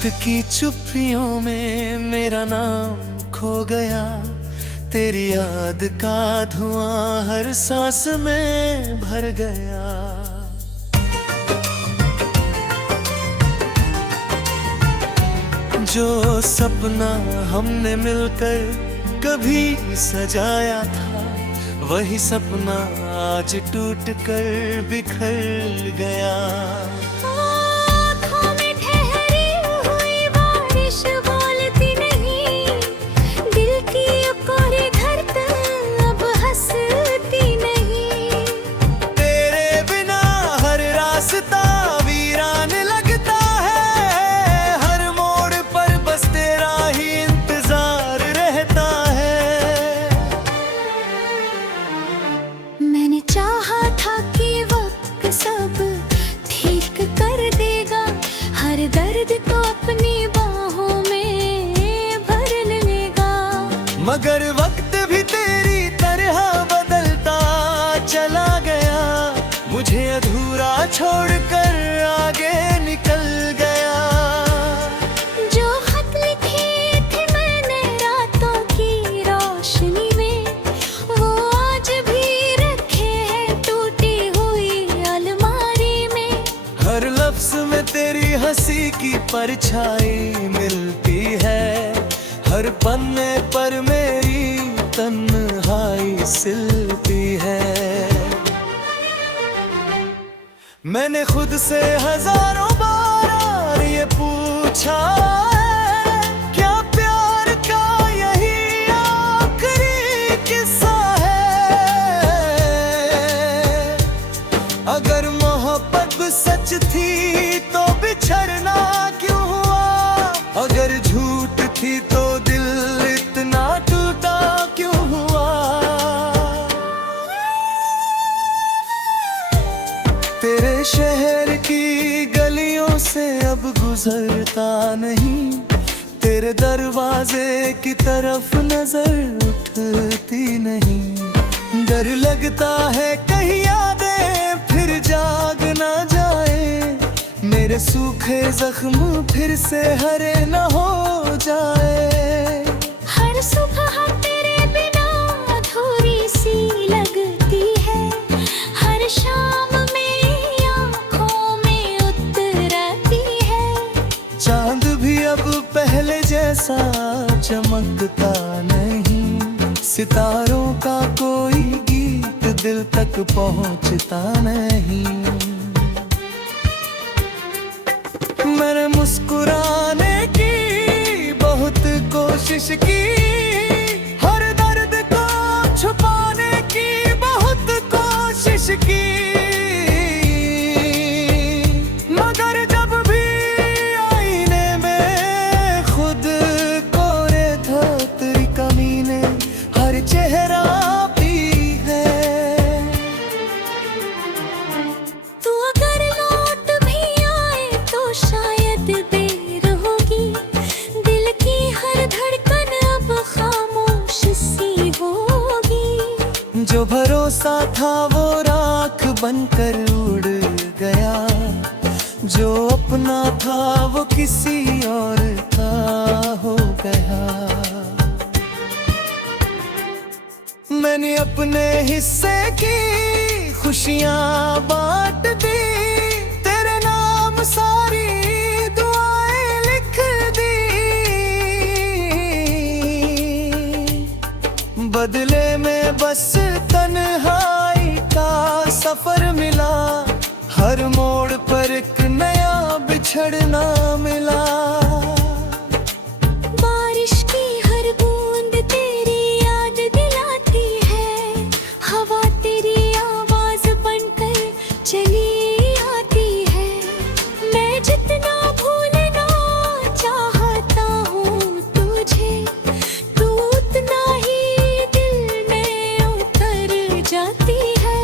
रात की चुप्पियों में मेरा नाम खो गया, तेरी याद का धुआं हर सांस में भर गया। जो सपना हमने मिलकर कभी सजाया था, वही सपना आज टूट कर बिखर गया। सब ठीक कर देगा, हर दर्द को अपनी बाहों में भर लेगा। मगर वक्त भी तेरी तरह बदलता चला गया, मुझे अधूरा छोड़कर आगे निकल गया। जो खत लिखे थे मैंने रातों की रोशनी में, वो आज भी रखे हैं टूटी हुई अलमारी में। हर लफ्ज में तेरी हंसी की परछाई मिलती है, हर पन्ने पर मेरी तन्हाई सिलती है। मैंने खुद से हजारों बार ये पूछा है, क्या प्यार का यही आखिरी किस्सा है? अगर मोहब्बत सच थी तो बिछड़ना क्यों हुआ? अगर झूठ थी तो दिल इतना टूटा क्यों हुआ? तेरे शहर की गलियों से अब गुजरता नहीं, तेरे दरवाजे की तरफ नजर उठती नहीं। डर लगता है कहीं यादें फिर जाग ना जाए, मेरे सूखे जख्म फिर से हरे न हो जाए। हर सुबह तेरे बिना अधूरी सी लगती है, हर शाम मेरी आँखों में उतरती है। चांद भी अब पहले जैसा चमकता नहीं, सितारों का कोई गीत दिल तक पहुँचता नहीं। मैंने मुस्कुराने की बहुत कोशिश की, हर दर्द को छुपाने की बहुत कोशिश की, मगर जब भी आईने में खुद को देखा तेरी कमी ने हर चेहरा पी है। तू अगर लौट भी आए तो शायद देर होगी, दिल की हर धड़कन अब खामोश सी होगी। जो भरोसा था वो राख बनकर उड़ गया, जो अपना था वो किसी और का हो गया। मैंने अपने हिस्से की खुशियाँ बांट दी, तेरे नाम सारी दुआएं लिख दी। बदले में बस तन्हाई का सफर मिला, हर मोड़ पर एक नया बिछड़ना मिला। बारिश की हर बूंद तेरी याद दिलाती है, हवा तेरी आवाज बनकर चली आती है। मैं जितना भूलना चाहता हूँ तुझे, तू उतना ही दिल में उतर जाती है।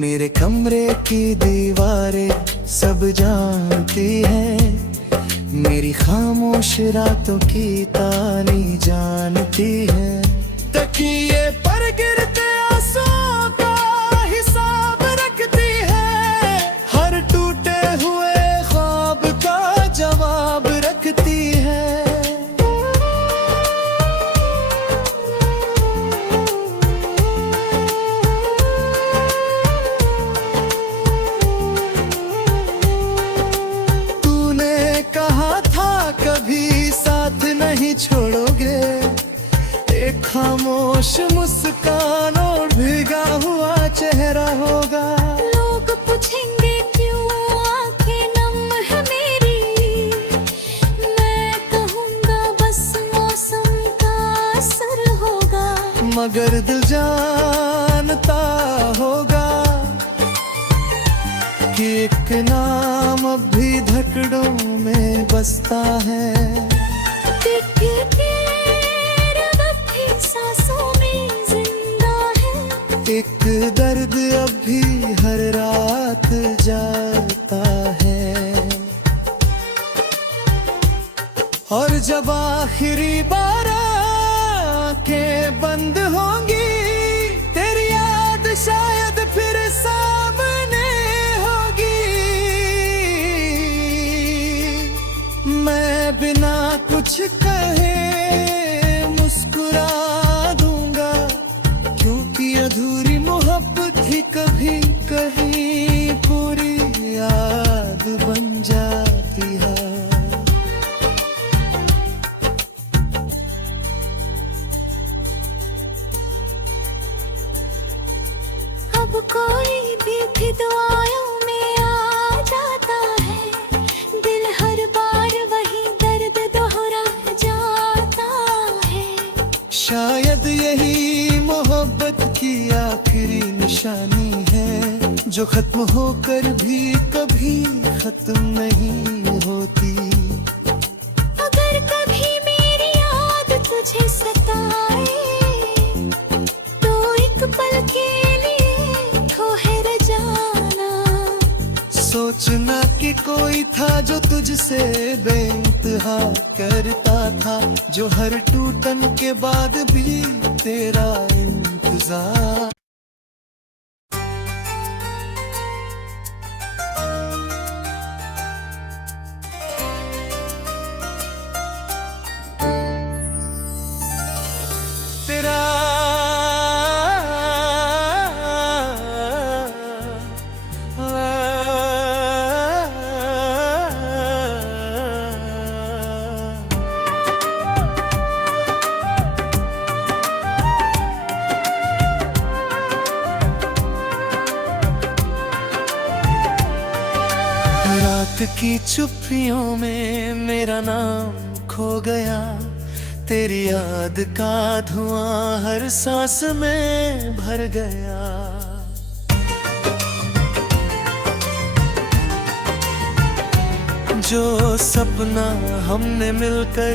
मेरे कमरे की दीवारें सब जानती है, मेरी खामोश रातों की तानी जानती है। तकिए पर गिरते आंसुओं का हिसाब रखती है, हर टूटे हुए मगर दिल जानता होगा कि एक नाम अब भी धड़कनों में बसता है। सांसों में जिंदा है, एक दर्द अब भी हर रात जाता है। और जब आखिरी बार आँखें बंद होंगी, तेरी याद शायद फिर सामने होगी। मैं बिना कुछ कहे मुस्कुरा दूंगा, क्योंकि अधूरी मोहब्बत ही कभी कहीं पूरी याद बन जाती है। अब कोई भी दुआओं में आ जाता है, दिल हर बार वही दर्द दोहरा जाता है। शायद यही मोहब्बत की आखिरी निशानी है, जो खत्म होकर भी कभी खत्म नहीं होती। अगर कभी मेरी याद तुझे सताए, तो एक पल के लिए ठहर जाना। सोचना कि कोई था जो तुझसे बेइंतहा करता था, जो हर टूटन के बाद भी तेरा इंतजार। तेरा रात की चुप्पियों में मेरा नाम खो गया, तेरी याद का धुआं हर सांस में भर गया। जो सपना हमने मिलकर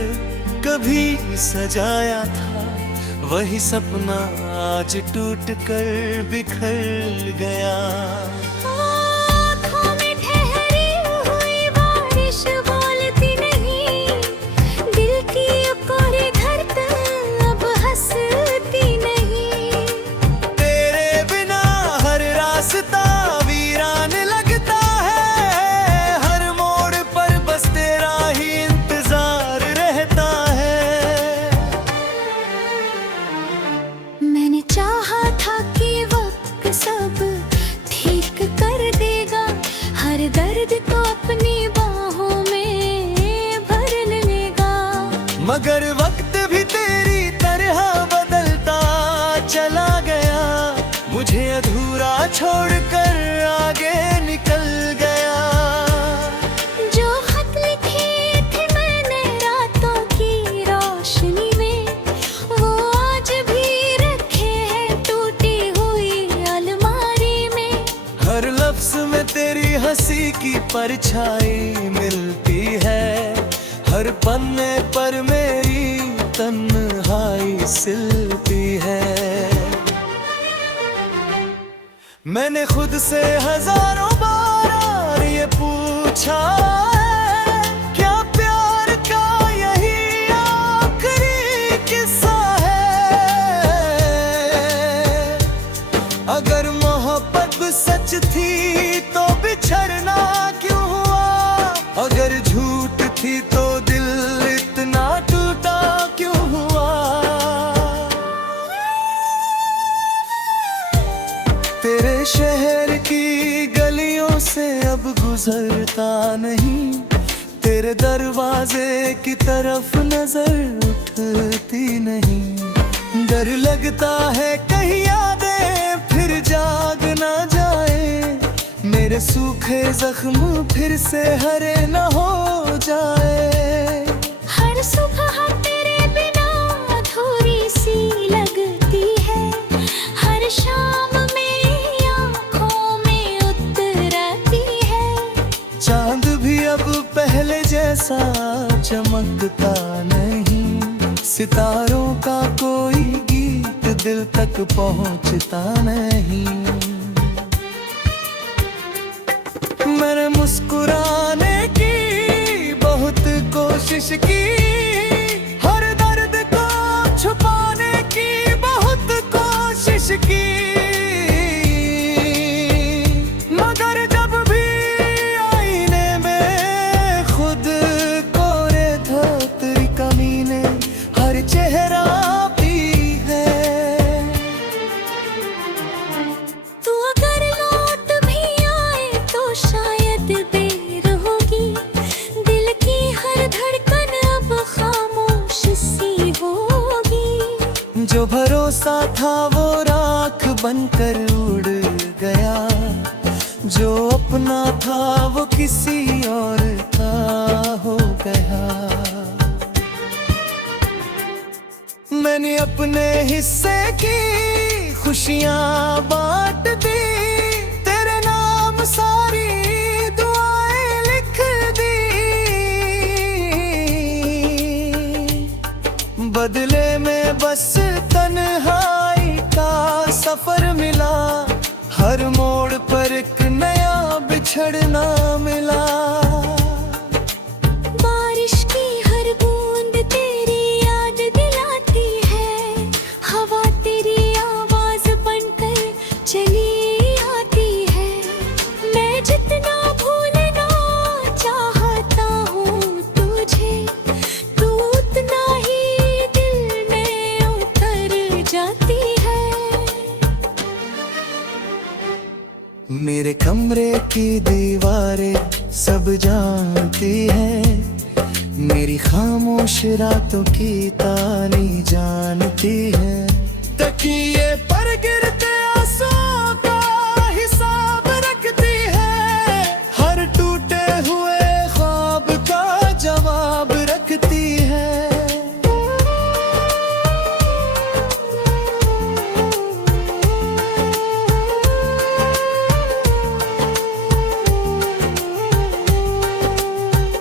कभी सजाया था, वही सपना आज टूट कर बिखर गया। दर्द को अपनी बाहों में भर लेगा, मगर वक्त भी तेरी तरह बदलता चला गया। मुझे अधूरा छोड़कर आगे निकल गया। जो खत लिखे थे मैंने रातों की रोशनी में, वो आज भी रखे हैं टूटी हुई अलमारी में। हर लफ्ज में तेरी हंसी की परछाई मिलती है, हर पन्ने पर मेरी तन्हाई सिलती है। मैंने खुद से हजारों बार ये पूछा है, क्या प्यार का यही आखिरी किस्सा है। अगर मोहब्बत सच थी तो बिछड़ना क्यों हुआ, अगर झूठ थी तो दिल इतना टूटा क्यों हुआ। तेरे शहर की गलियों से अब गुजरता नहीं, तेरे दरवाजे की तरफ नजर उठती नहीं। डर लगता है कहीं यादें फिर जाग ना जाए, मेरे सूखे जख्म फिर से हरे न हो जाए। हर सुबह तेरे बिना अधूरी सी लगती है, सितारों का कोई गीत दिल तक पहुंचता नहीं। मैंने मुस्कुराने की बहुत कोशिश की, हर दर्द को छुपाने की बहुत कोशिश की, मगर जब भी आईने में खुद को देखा तेरी कमी ने हर चेहरा पी है। तू अगर लौट भी आए तो शायद देर होगी, दिल की हर धड़कन अब खामोश सी होगी। जो भरोसा था वो राख बनकर उड़ गया, जो अपना था वो किसी और का हो गया। मैंने अपने हिस्से की खुशियां बांट दी, तेरे नाम सारी दुआएं लिख दी। बदले में बस तन्हाई का सफर मिला, हर मोड़ पर एक नया बिछड़ना मिला। बारिश की हर बूंद तेरी याद दिलाती है, हवा तेरी आवाज बनकर चली आती है। मैं जितना भूलना चाहता हूँ तुझे, तू उतना ही दिल में उतर जाती है। मेरे कमरे की दीवारें सब जानती हैं, मेरी खामोश रातों की तानी जानती है। तकिए पर गिरते आंसुओं का हिसाब रखती है, हर टूटे हुए ख्वाब का जवाब रखती है।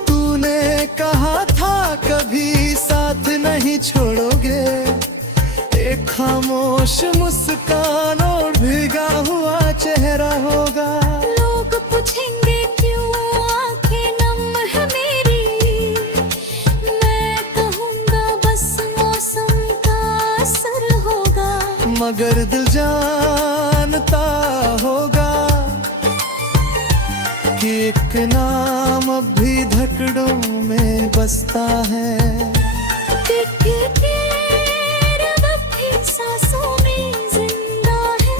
तूने कहा था कभी साथ नहीं छोड़ोगे, एक खामोश मुस्कान और भीगा हुआ चेहरा होगा। लोग पूछेंगे क्यों आंखें नम है मेरी, मैं कहूँगा बस मौसम का असर होगा। मगर दिल जानता होगा कि एक नाम अब भी धड़कनों में बसता है। सांसों में जिंदा है,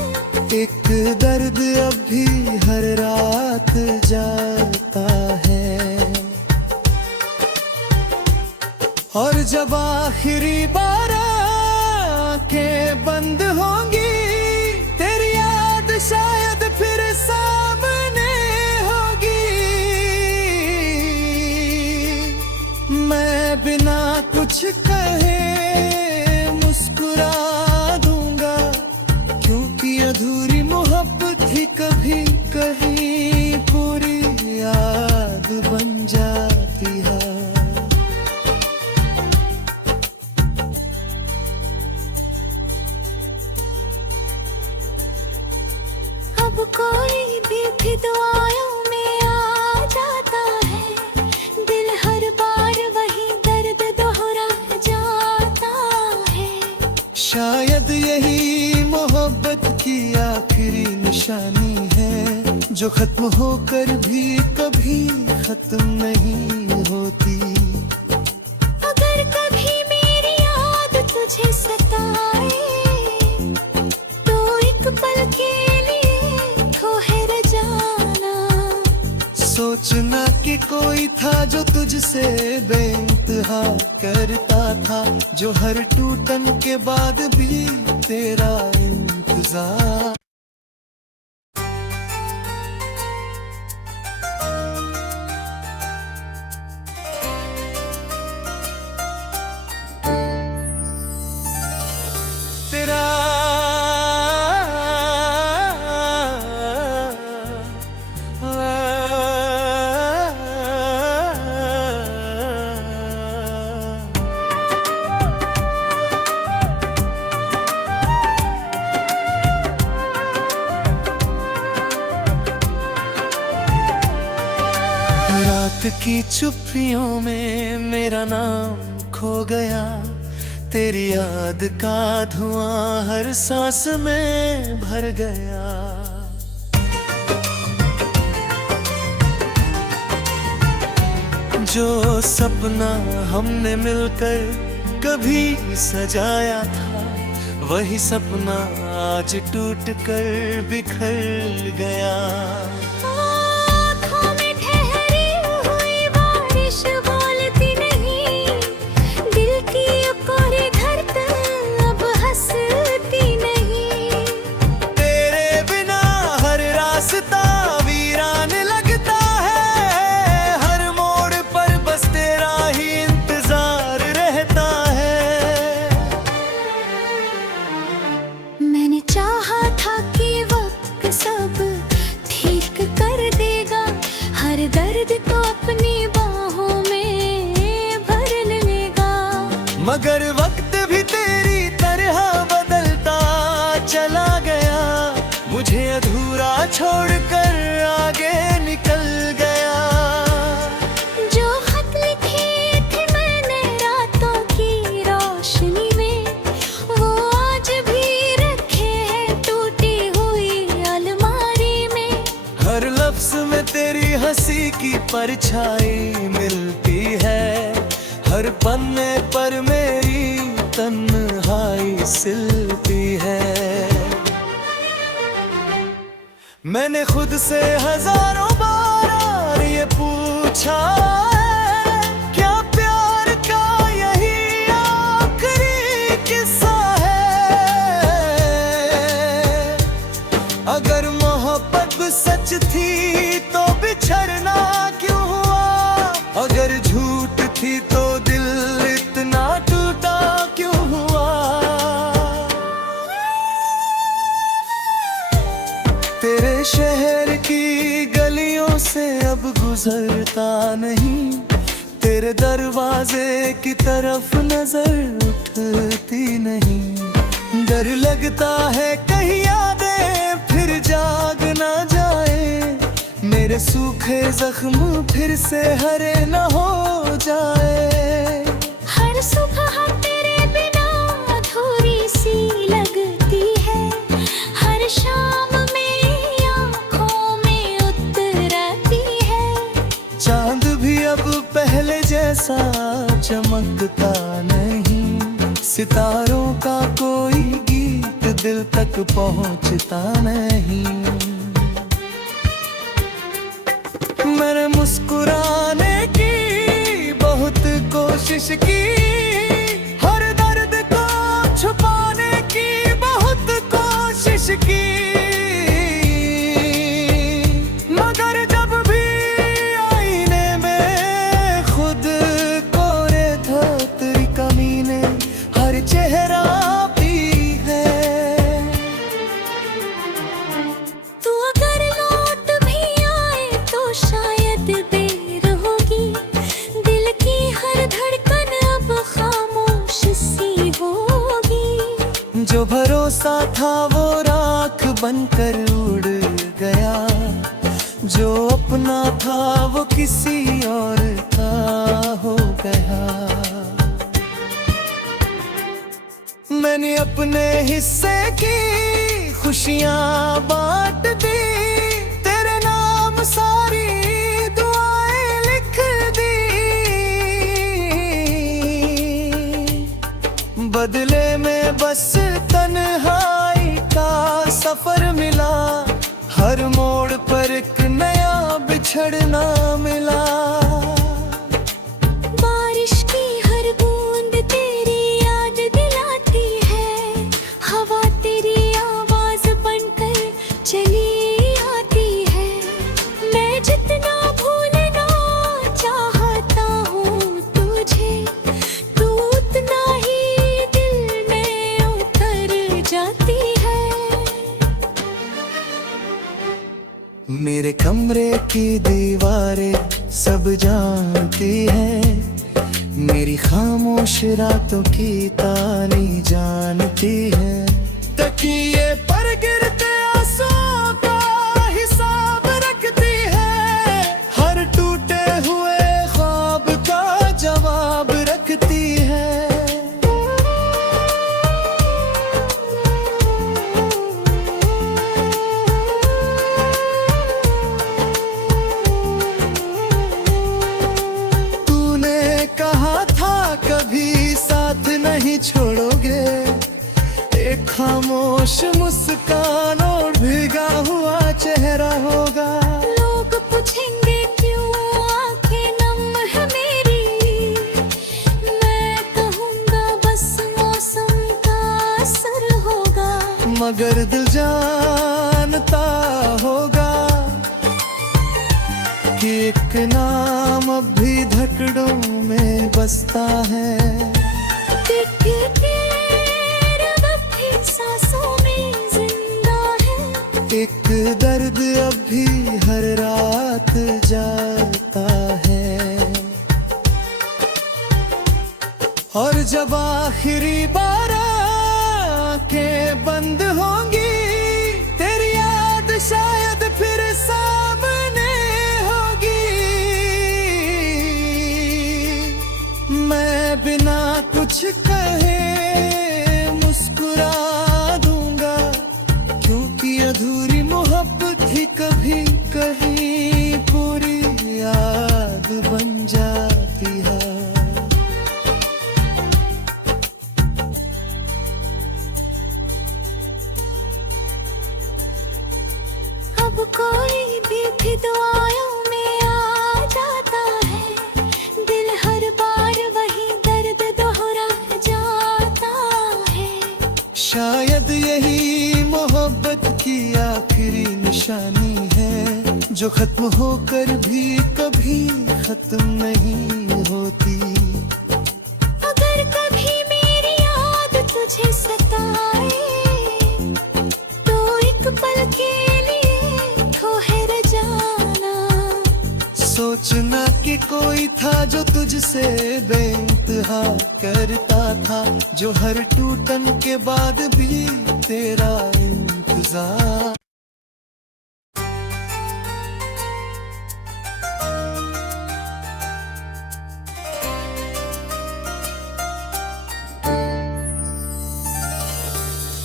एक दर्द अब भी हर रात जाता है। और जब आखिरी बार आंखें बंद होंगी, तेरी याद शायद फिर सामने होगी। मैं बिना कुछ कहे मुस्कुरा दूंगा, क्योंकि अधूरी मोहब्बत ही कभी कहीं पूरी याद बन जाती है। अब कोई भी दुआओं में आ जाता है, दिल हर बार वही दर्द दोहरा जाता है। शायद यही मोहब्बत की आखिरी निशानी है, जो खत्म होकर भी कभी खत्म नहीं होती। अगर कभी मेरी याद तुझे सताए, तो एक पल के लिए ठहर जाना। सोचना कि कोई था जो तुझसे बेइंतहा करता था, जो हर टूटन के बाद भी तेरा इंतजार। तेरा रात की चुप्पियों में मेरा नाम खो गया, तेरी याद का धुआं हर सांस में भर गया। जो सपना हमने मिलकर कभी सजाया था, वही सपना आज टूट कर बिखर गया। आँखों में ठहरी हुई बारिश बोलती नहीं, दिल की कोरी धड़कन अब हंसती नहीं। तेरे बिना हर रास्ता वीरान लगता है, हर मोड़ पर बस तेरा ही इंतजार रहता है। मैंने चाहा था कि वक्त सब ठीक कर देगा, हर दर्द को अपनी बाहों में भर लेगा। मगर वक्त भी तेरी तरह बदलता चला गया, मुझे अधूरा छोड़कर आगे निकल गया। जो खत लिखे थे मैंने रातों की रोशनी में, वो आज भी रखे हैं टूटी हुई अलमारी में। हर लफ्ज में तेरी हंसी की परछाई मिलती है, हर पन्ने पर मेरी तन्हाई सिलती है। मैंने खुद से हजारों बार ये पूछा है, क्या प्यार का यही आखिरी किस्सा है? अगर मोहब्बत सच थी तो बिछड़ना क्यों हुआ? अगर झूठ थी तो दिल इतना टूटा क्यों हुआ? तेरे शहर की गलियों से अब गुजरता नहीं, तेरे दरवाजे की तरफ नजर उठती नहीं। डर लगता है कहीं यादें फिर जाग ना जाए, मेरे सूखे जख्म फिर से हरे न हो जाए। हर सुबह तेरे बिना अधूरी सी लगती है, हर शाम मेरी आँखों में उतरती है। चांद भी अब पहले जैसा चमकता नहीं, सितारों का कोई गीत दिल तक पहुंचता नहीं। मैंने मुस्कुराने की बहुत कोशिश की, हर दर्द को छुपाने की बहुत कोशिश की, मगर जब भी आईने में खुद को देखा तेरी कमी ने हर चेहरा पी है। तू अगर लौट भी आए तो शायद देर होगी, दिल की हर धड़कन अब खामोश सी होगी। जो भरोसा था वो राख बनकर उड़ गया, जो अपना था वो किसी और का हो गया। मैंने अपने हिस्से की खुशियां बांट दी, तेरे नाम सारी दुआएं लिख दी। बदले में बस तन्हाई का सफर मिला, हर मोड़ पर एक नया बिछड़ना मिला। बारिश की हर बूंद तेरी याद दिलाती है, हवा तेरी आवाज बनकर चली आती है। मैं जितना भूलना चाहता हूँ तुझे, तू उतना ही दिल में उतर जाती है। मेरे कमरे की दीवारें सब जानती है, मेरी खामोश रातों की तानी जानती है। तकिए पर गिरते आंसुओं का हिसाब रखती है, हर टूटे हुए मगर दिल जानता होगा कि एक नाम अब भी धड़कनों में बसता है। सांसों में जिंदा है, एक दर्द अब भी हर रात जाता है। और जब आखिरी बार आँखें बंद होंगी, तेरी याद शायद फिर सामने होगी। मैं बिना कुछ कहे मुस्कुरा दूंगा, क्योंकि अधूरी मोहब्बत ही कभी कहीं पूरी याद बन जाती है। अब कोई भी दुआओं में आ जाता है, दिल हर बार वही दर्द दोहरा जाता है। शायद यही मोहब्बत की आखिरी निशानी है, जो खत्म होकर भी कभी खत्म नहीं होती। अगर कभी मेरी याद तुझे सताए, तो एक पल के लिए ठहर जाना। सोचना कि कोई था जो तुझसे बेइंतहा करता था, जो हर टूटन के बाद भी तेरा इंतजार।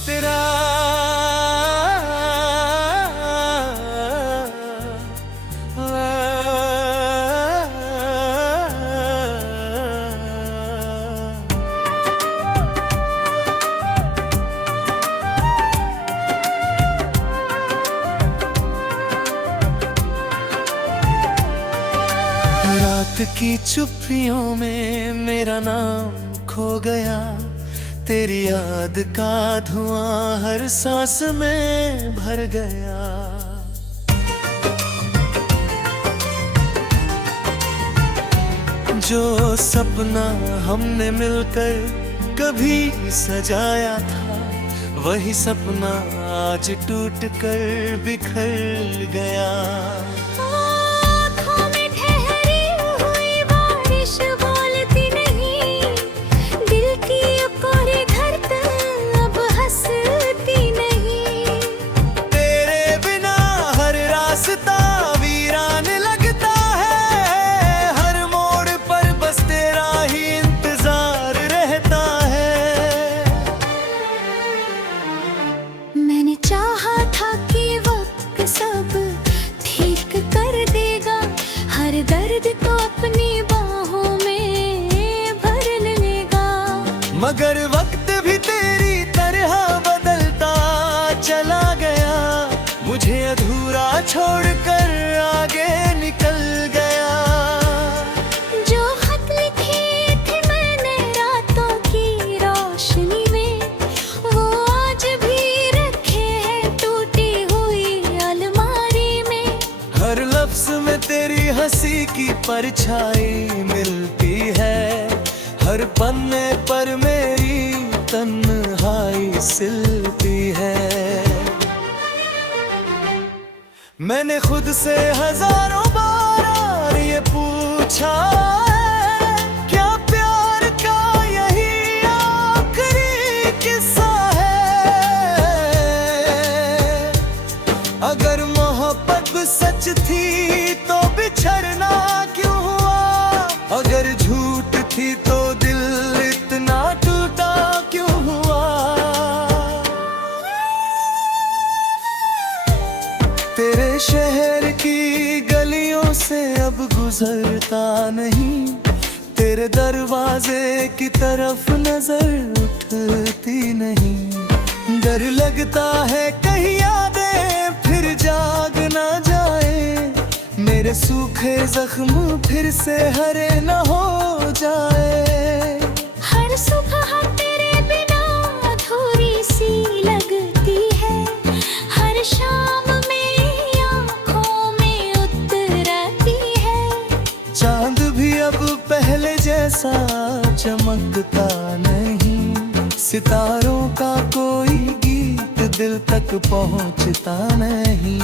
तेरा रात की चुप्पियों में मेरा नाम खो गया, तेरी याद का धुआं हर सांस में भर गया। जो सपना हमने मिलकर कभी सजाया था, वही सपना आज टूट कर बिखर गया। दर्द को अपनी बाहों में भर लेगा, मगर वक्त भी तेरी तरह बदलता चला गया। मुझे अधूरा छोड़कर आगे निकल गया। जो खत लिखे थे मैंने रातों की रोशनी में, वो आज भी रखे हैं टूटी हुई अलमारी में। हर लफ्ज में तेरी हंसी की परछाई मिलती है, हर पन्ने पर मेरी तन्हाई सिलती है। मैंने खुद से हजारों बार ये पूछा है, क्या प्यार का यही आखिरी किस्सा है। अगर मोहब्बत सच थी तो बिछड़ना क्यों हुआ, अगर झूठ थी तो दिल इतना टूटा क्यों हुआ। तेरे शहर की गलियों से अब गुजरता नहीं, तेरे दरवाजे की तरफ नजर उठती नहीं। डर लगता है कहीं यादें फिर जाग ना जाए, मेरे सूखे जख्म फिर से हरे न हो जाए। हर सुबह तेरे बिना अधूरी सी लगती है, सितारों का कोई गीत दिल तक पहुंचता नहीं।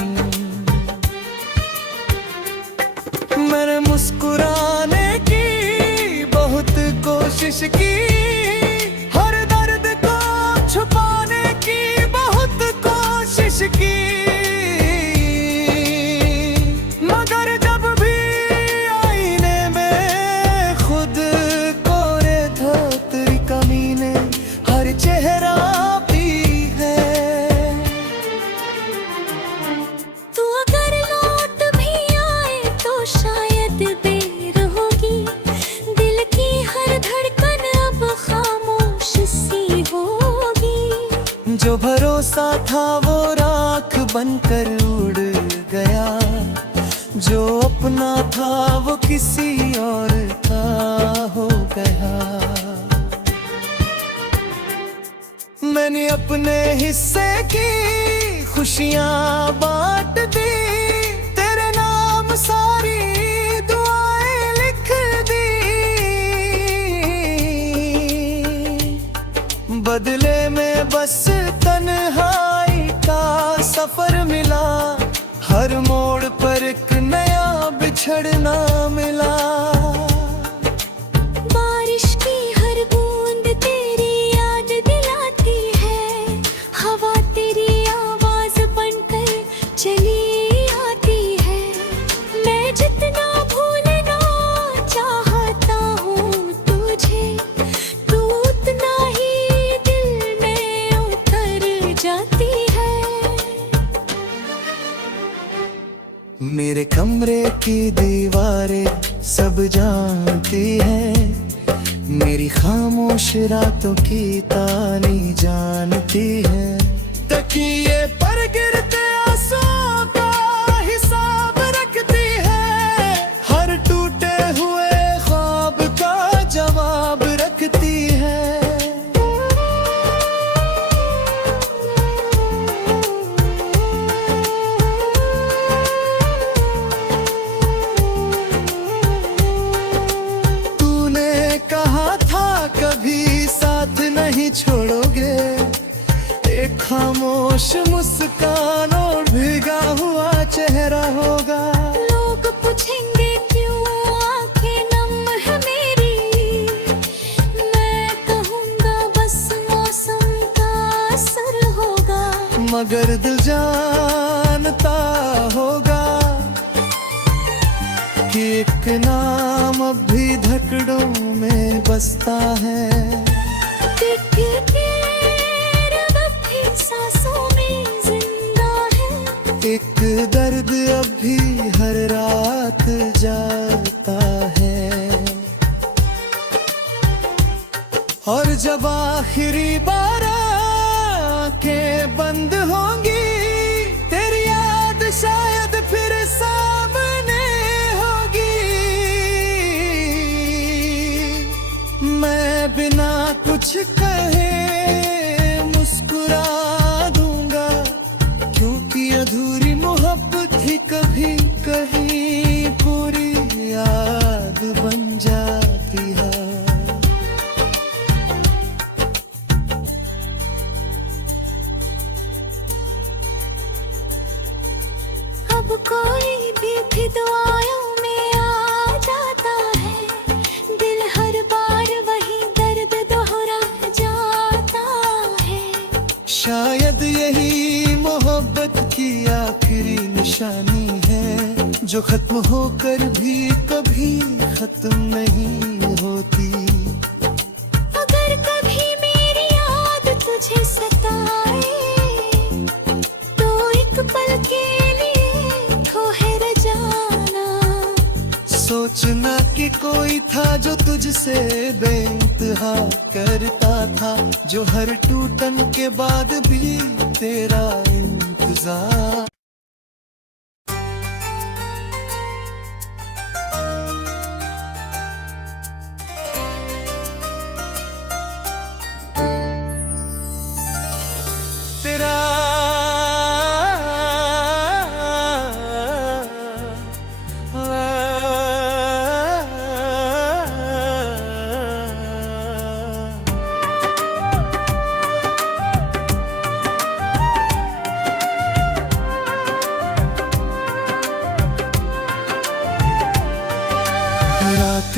मैंने मुस्कुराने की बहुत कोशिश की, हर दर्द को छुपाने की बहुत कोशिश की, मगर जब भी आईने में खुद को देखा तेरी कमी ने हर चेहरा भी है। तू अगर लौट भी आए तो शायद देर होगी, दिल की हर धड़कन अब खामोश सी होगी। जो भरोसा था वो राख बनकर उड़ गया, जो अपना था वो किसी और का हो गया। मैंने अपने हिस्से की खुशियां बांट दी, तेरे नाम सारी दुआएं लिख दी। बदले में बस तन्हाई का सफर मिला, हर मोड़ पर एक नया बिछड़ना मिला। बारिश की हर बूंद तेरी याद दिलाती है, हवा तेरी आवाज बनकर चली आती है। मैं जितना भूलना चाहता हूँ तुझे, तू उतना ही दिल में उतर जाती है। मेरे कमरे की दीवारें सब जानती हैं, मेरी खामोश रातों की तानी जानती है। तकिए पर गिरते आंसुओं का हिसाब रखती है, हर टूटे हुए ख्वाब का जवाब रखती है। तूने कहा था कभी साथ नहीं छोड़ोगे, एक खामोश मुस्कान और भीगा हुआ चेहरा होगा। लोग पूछेंगे क्यों आंखें नम है मेरी, मैं कहूँगा बस मौसम का असर होगा। मगर दिल जानता होगा कि एक नाम अब भी धड़कनों में बसता है। अब भी सांसों में जिंदा है, एक दर्द अब भी हर रात जाता है। और जब आखिरी बार आंखें बंद होंगी, तेरी याद शायद फिर सामने होगी। मैं बिना कुछ कहे मुस्कुरा दूंगा, क्योंकि अधूरी मोहब्बत ही कभी कहीं पूरी याद बन जाती है। अब कोई भी दुआओं में आ जाता है, दिल हर बार वही दर्द दोहरा जाता है। शायद यही मोहब्बत की आखिरी निशानी है, जो खत्म होकर भी कभी खत्म नहीं होती। अगर कभी मेरी याद तुझे सताए, तो एक पल के लिए ठहर जाना। सोचना कि कोई था जो तुझसे बेइंतहा करता था, जो हर टूटन के बाद भी तेरा इंतजार। तेरा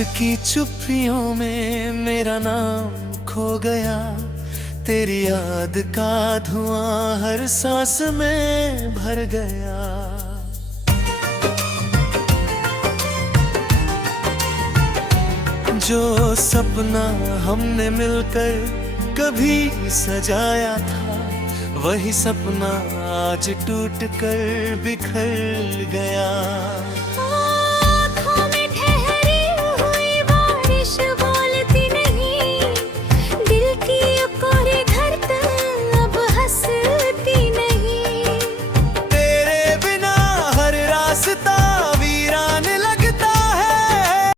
की चुप्पियों में मेरा नाम खो गया, तेरी याद का धुआं हर सांस में भर गया। जो सपना हमने मिलकर कभी सजाया था, वही सपना आज टूट कर बिखर गया।